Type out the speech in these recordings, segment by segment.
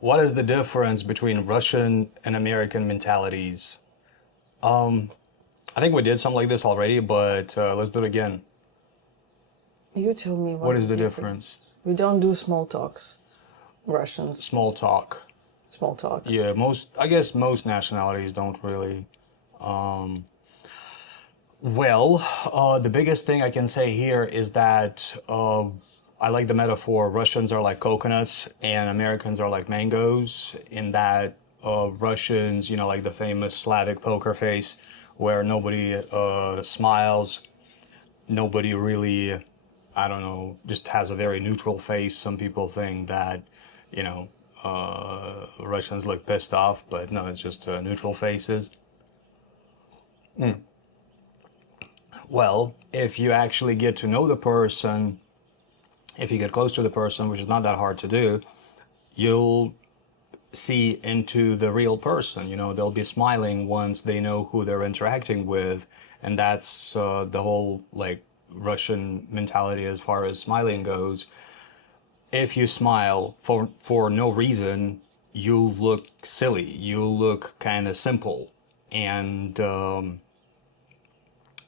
what is the difference between Russian and American mentalities? Um, I think we did something like this already, but let's do it again. You tell me What what's is the the difference? difference. We don't do small talks. Russians, Small talk. small talk. Yeah, I guess most nationalities don't really. Um, the biggest thing I can say here is that I like the metaphor Russians are like coconuts and Americans are like mangoes, in that Russians, like the famous Slavic poker face where nobody smiles, nobody really, I don't know, just has a very neutral face. Some people think that, you know, Russians look pissed off, but no, it's just neutral faces. Well, if you actually get to know the person, if you get close to the person, which is not that hard to do, you'll see into the real person. They'll be smiling once they know who they're interacting with, and that's the whole like Russian mentality as far as smiling goes. If you smile for no reason, you look silly. You look kind of simple, and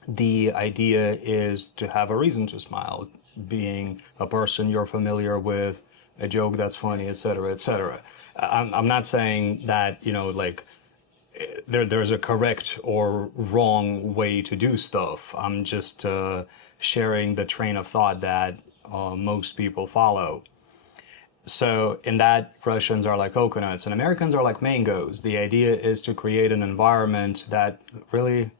the idea is to have a reason to smile, being a person you're familiar with, a joke that's funny, etc., etc. I'm not saying that, like there's a correct or wrong way to do stuff. I'm just sharing the train of thought that most people follow. So in that, Russians are like coconuts and Americans are like mangoes. The idea is to create an environment that really.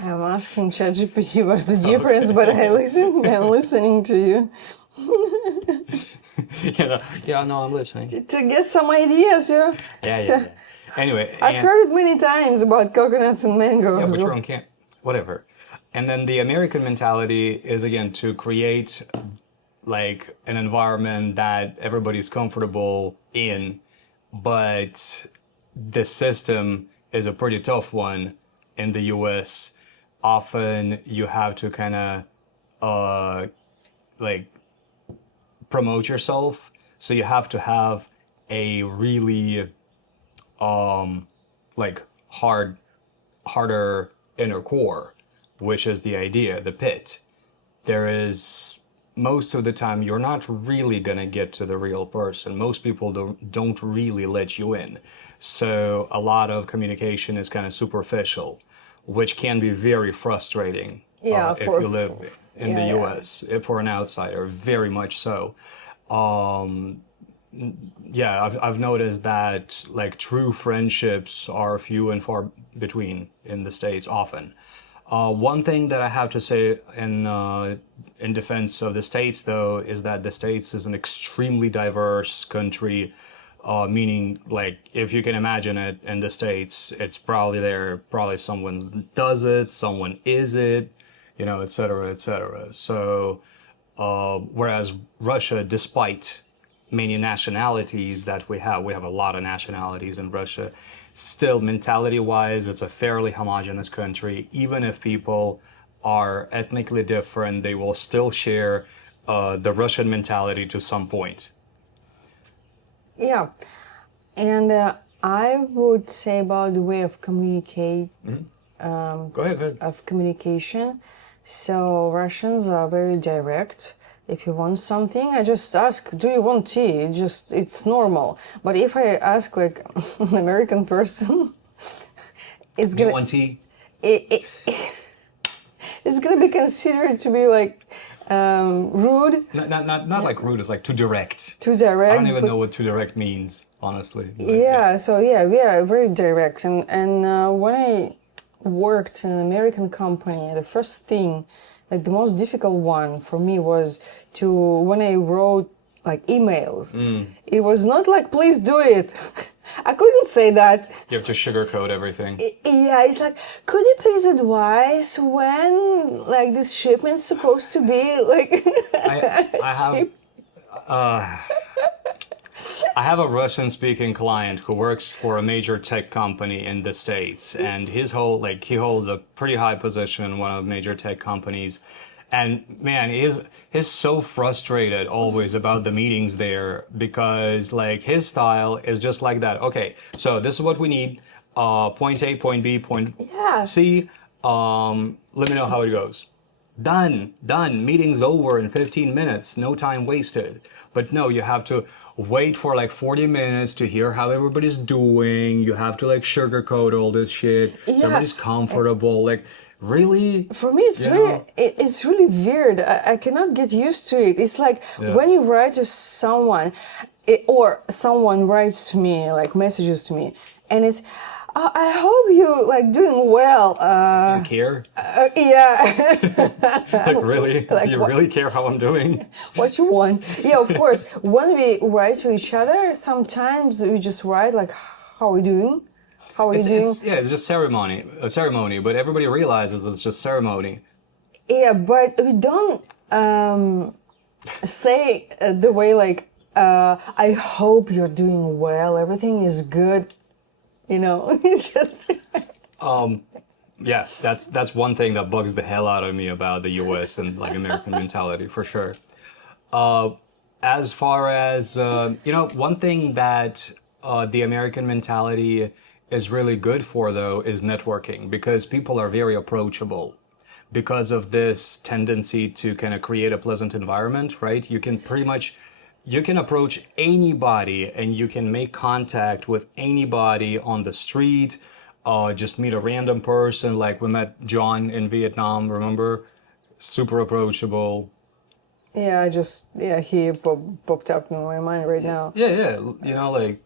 I'm asking ChatGPT what's the difference, but I'm listening to you Yeah, no, I'm listening. to get some ideas. Yeah. Yeah. Anyway, I've heard it many times about coconuts and yeah, mangoes. but you're on camp. Whatever. And then the American mentality is again to create like an environment that everybody's comfortable in, but the system is a pretty tough one in the US. Often you have to kind of like promote yourself, so you have to have a really like harder inner core, which is the idea, the pit. There is most of the time you're not really gonna get to the real person. Most people don't really let you in. So a lot of communication is kind of superficial, which can be very frustrating Yeah, if you live in the yeah, yeah. US, if for an outsider, very much so. Um, yeah, I've noticed that like true friendships are few and far between in the States often. One thing that I have to say in defense of the States, though, is that the States is an extremely diverse country, meaning like if you can imagine it in the States, it's probably there, probably someone does it, someone is it, et cetera, et cetera. So, whereas Russia, despite many nationalities that we have a lot of nationalities in Russia. Still, mentality-wise, it's a fairly homogeneous country. Even if people are ethnically different, they will still share the Russian mentality to some point. Yeah, and I would say about the way of communicate Go ahead, go ahead. of communication. So Russians are very direct. If you want something, I just ask, "Do you want tea?" It's normal. But if I ask like an American person, it's Do you gonna want tea? it, it's gonna be considered to be like rude, Not like rude, it's like too direct. too I direct. don't even but know what too direct means, honestly. But, yeah, so yeah, we are very direct. And when I worked in an American company, the first thing, like the most difficult one for me was to when I wrote like emails. It was not like please do it. I couldn't say that. You have to sugarcoat everything. Yeah, it's like, could you please advise when like this shipment's supposed to be like I have ship? I have a Russian-speaking client who works for a major tech company in the States, and he holds a pretty high position in one of the major tech companies. And man, he's so frustrated always about the meetings there because like his style is just like that. Okay, so this is what we need. Point A, point B, point Yeah. C. Let me know how it goes. Done, done. Meeting's over in 15 minutes. No time wasted. But no, you have to wait for like 40 minutes to hear how everybody's doing. You have to like sugarcoat all this shit. So Yeah. everybody's comfortable. Like, really? For me, it's You really know? it's really weird. I cannot get used to it. It's like Yeah. when you write to someone, or someone writes to me, like messages to me, and it's, I hope you like doing well. You care? Yeah. Like, really? Like Do you what? really care how I'm doing? What you want? Yeah, of course. When we write to each other, sometimes we just write like, "How are we doing? How are you doing?" It's just ceremony, but everybody realizes it's just ceremony. Yeah, but we don't say the way like, "I hope you're doing well. Everything is good." You know, it's just. Yeah, that's one thing that bugs the hell out of me about the U.S. and like American mentality for sure. As far as one thing that the American mentality is really good for though is networking because people are very approachable. Because of this tendency to kind of create a pleasant environment, right? You can approach anybody and you can make contact with anybody on the street, just meet a random person like we met John in Vietnam, remember? Super approachable. Yeah, he popped up in my mind right now. Yeah, like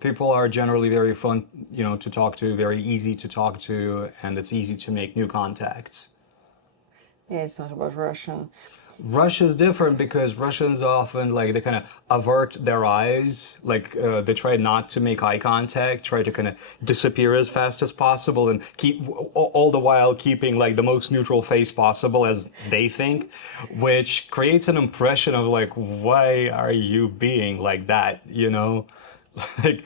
people are generally very fun, to talk to, very easy to talk to, and it's easy to make new contacts. Yeah, it's not about Russian. Russia's different because Russians often like they kind of avert their eyes, like they try not to make eye contact, try to kind of disappear as fast as possible, and keep all the while keeping like the most neutral face possible as they think, which creates an impression of like, why are you being like that, like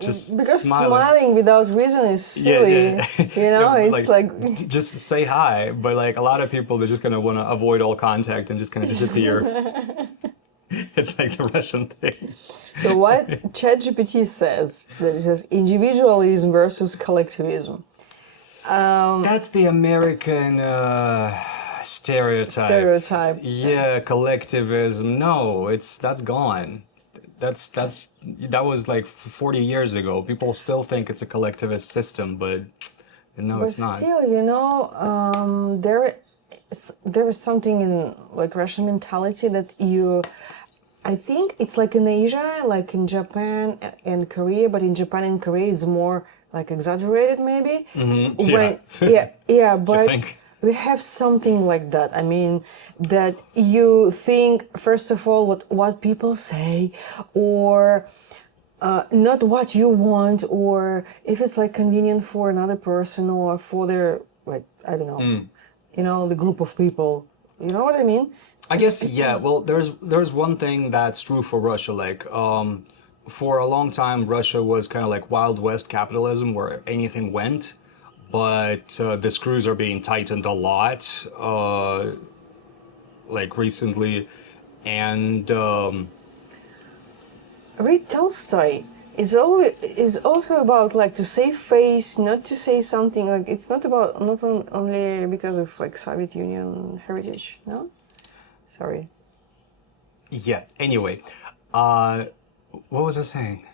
just Because smiling. smiling without reason is Yeah, silly. yeah. You know, Yeah, it's like. just say hi. But like a lot of people, they're just gonna want to avoid all contact and just kind of disappear. It's like the Russian thing. So what ChatGPT says, that it says individualism versus collectivism. That's the American stereotype. Stereotype. Yeah, collectivism. No, that's gone. That was like 40 years ago. People still think it's a collectivist system, but no, But it's not. still, there is something in like Russian mentality that I think it's like in Asia, like in Japan and Korea, but in Japan and Korea it's more like exaggerated maybe. Yeah. Yeah, but think? we have something like that. I mean, that you think first of all what people say, or not what you want, or if it's like convenient for another person or for their like I don't know, the group of people. You know what I mean? I guess yeah. Well, there's one thing that's true for Russia. Like, for a long time, Russia was kind of like Wild West capitalism, where anything went. But the screws are being tightened a lot, like recently, and Read Tolstoy is also about like to save face, not to say something like it's not about only because of like Soviet Union heritage. No, sorry. yeah. Anyway, what was I saying?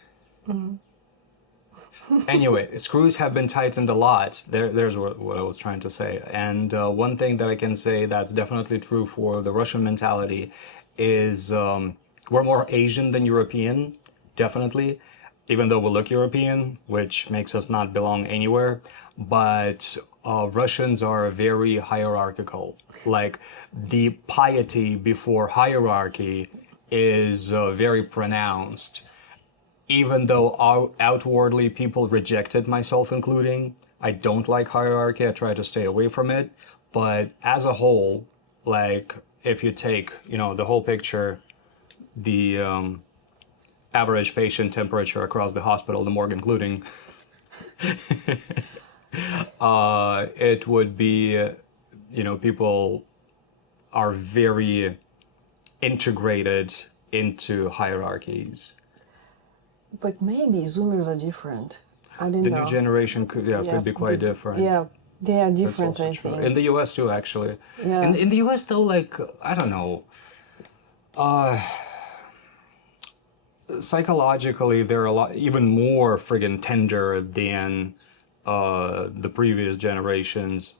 Anyway, screws have been tightened a lot. There's what I was trying to say. And one thing that I can say that's definitely true for the Russian mentality is we're more Asian than European, definitely, even though we look European, which makes us not belong anywhere. But Russians are very hierarchical. Like the piety before hierarchy is very pronounced, even though outwardly people reject it, myself including. I don't like hierarchy. I try to stay away from it. But as a whole, like if you take, the whole picture, the average patient temperature across the hospital, the morgue including, it would be, people are very integrated into hierarchies. But maybe Zoomers are different. I don't The know. new generation could, yeah, Yeah, could be quite different. yeah, they are That's different, also I true. think. In the US too, actually. Yeah. In the US though, like, I don't know. Uh, Psychologically, they're a lot even more friggin' tender than the previous generations.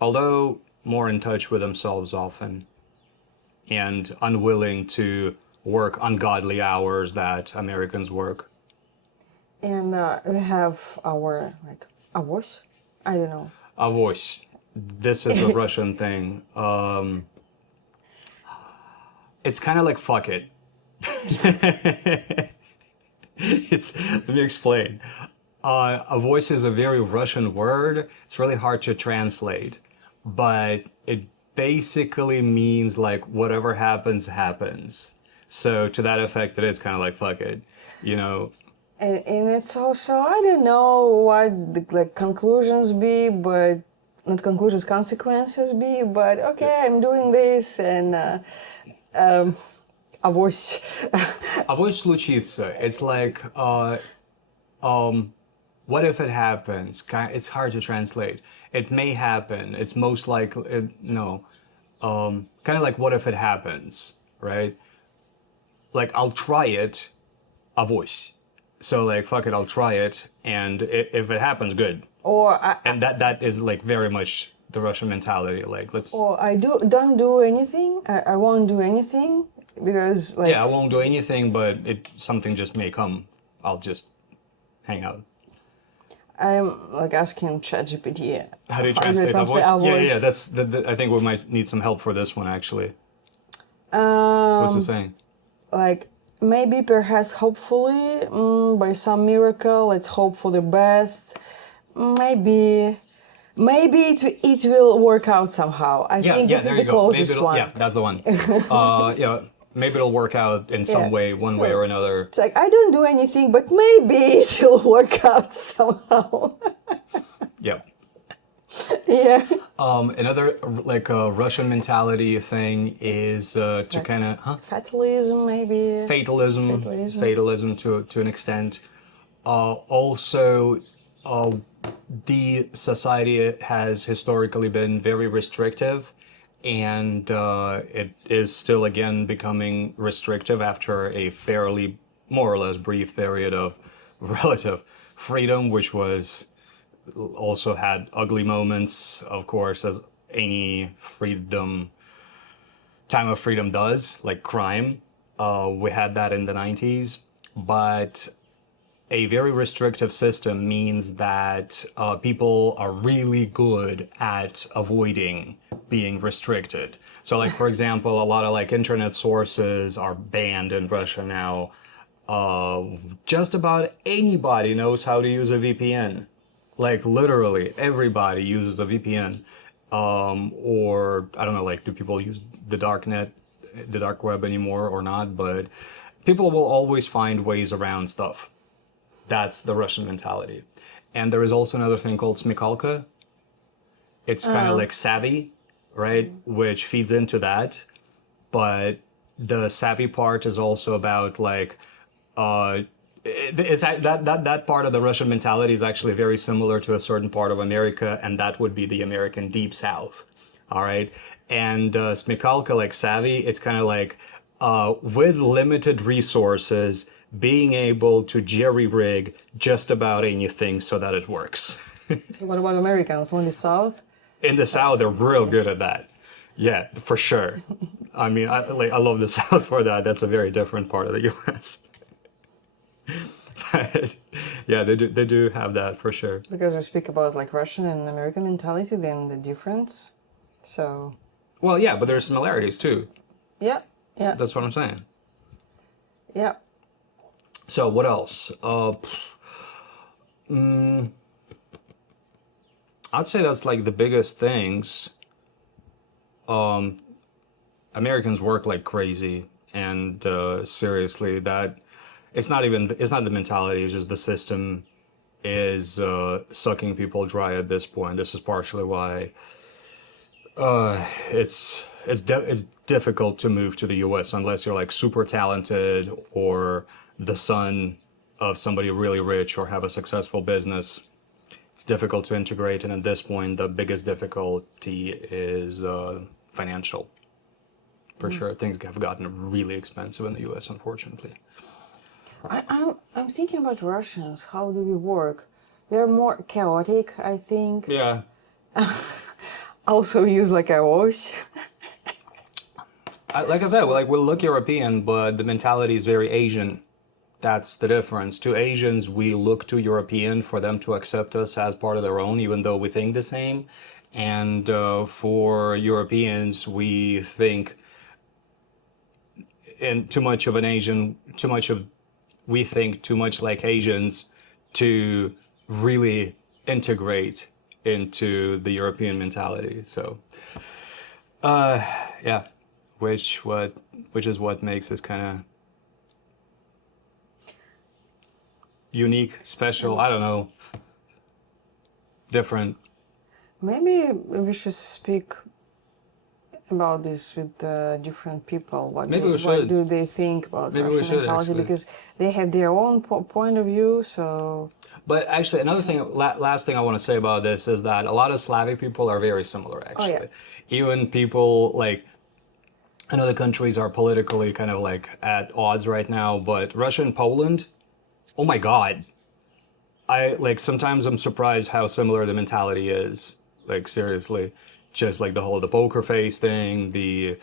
Although more in touch with themselves often and unwilling to work ungodly hours that Americans work. And we have our, like, avos? I don't know. Avos. This is a Russian thing. It's kind of like fuck it. Let me explain. A voice is a very Russian word. It's really hard to translate, but it basically means like whatever happens, happens. So to that effect, it is kind of like fuck it, you know. And it's also, I don't know what the like conclusions be, but not conclusions, consequences be, but okay, I'm doing this, and avos. Авось случится. It's like, what if it happens? It's hard to translate. It may happen. It's most likely, no. Kind of like what if it happens, right? Like I'll try it, avось. So like fuck it, I'll try it, and if it happens, good. Or And that is like very much the Russian mentality. Like let's. or I don't do anything. I won't do anything because like Yeah, I won't do anything, but something just may come. I'll just hang out. I'm like asking ChatGPT. How do you translate translate avось? avось? Yeah. That's I think we might need some help for this one actually. What's it saying? Like maybe perhaps hopefully by some miracle, let's hope for the best. Maybe it will work out somehow. I think this there is you the go. closest one. Yeah, that's the one. Yeah, maybe it'll work out in some Yeah. way, one way or another. It's like I don't do anything, but maybe it will work out somehow. Yeah. Yeah. Another like Russian mentality thing is to kind of Fatalism, maybe. fatalism to an extent. Also, the society has historically been very restrictive, and it is still again becoming restrictive after a fairly more or less brief period of relative freedom, which was also had ugly moments, of course, as any time of freedom does, like crime. We had that in the 90s, but a very restrictive system means that people are really good at avoiding being restricted. So, like, for example, a lot of like internet sources are banned in Russia now. Just about anybody knows how to use a VPN. Like literally everybody uses a VPN. Or I don't know, like do people use the dark web anymore or not? But people will always find ways around stuff. That's the Russian mentality. And there is also another thing called smikalka. It's kind of like savvy, right? Which feeds into that. But the savvy part is also about like it's that part of the Russian mentality is actually very similar to a certain part of America, and that would be the American Deep South. All right, and smikalka, like savvy, it's kind of like with limited resources, being able to jerry rig just about anything so that it works. So what about Americans? Only South? In the South, they're real good at that. Yeah, for sure. I mean, I love the South for that. That's a very different part of the U.S. But yeah, they do have that for sure. Because we speak about like Russian and American mentality, then the difference. So Well, yeah, but there's similarities too. yeah, That's what I'm saying. yeah. So what else? I'd say that's like the biggest things. Americans work like crazy, and seriously, that it's not the mentality. It's just the system is sucking people dry at this point. This is partially why it's difficult to move to the US unless you're like super talented or the son of somebody really rich or have a successful business. It's difficult to integrate, and at this point, the biggest difficulty is financial. For sure, things have gotten really expensive in the US, unfortunately. I'm thinking about Russians. How do we work? They're more chaotic, I think. Yeah. Also use like a voice. Like I said, like we look European, but the mentality is very Asian. That's the difference. To Asians, we look to European for them to accept us as part of their own, even though we think the same. And for Europeans, we think in too much of an Asian, we think too much like Asians to really integrate into the European mentality. So, yeah, which is what makes us kind of unique, special, I don't know, different. Maybe we should speak about this with different people. Maybe we What should. do they think about Maybe we Russian should, mentality? actually. Because they have their own point of view. So But actually, another thing, last thing I want to say about this is that a lot of Slavic people are very similar, actually. yeah. Even people like, I know the countries are politically kind of like at odds right now, but Russia and Poland, oh my God. I like sometimes I'm surprised how similar the mentality is. Like seriously, just like the poker face thing, the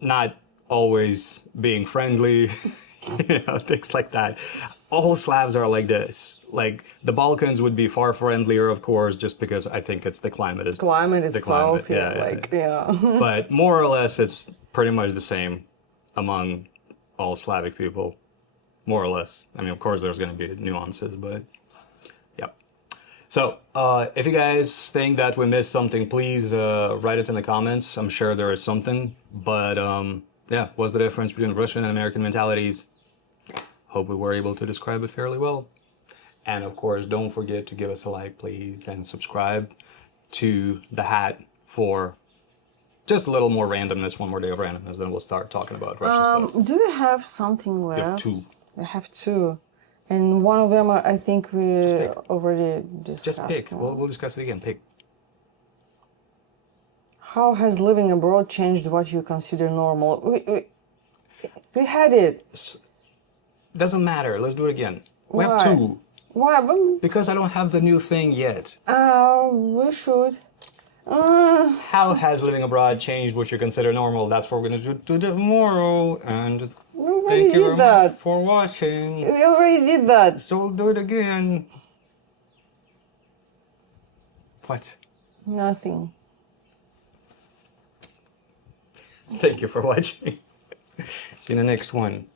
not always being friendly, things like that. All Slavs are like this. Like the Balkans would be far friendlier, of course, just because I think it's the climate is climate the itself, climate. yeah, like yeah. But more or less, it's pretty much the same among all Slavic people. More or less. I mean, of course, there's going to be nuances, but yep. So, if you guys think that we missed something, please write it in the comments. I'm sure there is something, but yeah, what's the difference between Russian and American mentalities? Hope we were able to describe it fairly well. And of course, don't forget to give us a like, please, and subscribe to the hat for just a little more randomness, one more day of randomness, then we'll start talking about Russian stuff. Do you have something We have left? two. I have two, and one of them I think we already discussed. Just pick. No? We'll discuss it again. Pick. How has living abroad changed what you consider normal? We had it. Doesn't matter. Let's do it again. We have Why? two. Why? Because I don't have the new thing yet. We should. How has living abroad changed what you consider normal? That's what we're going to do tomorrow. And We already thank you very did that. much for watching. We already did that. So we'll do it again. What? Nothing. Thank you for watching. See you in the next one.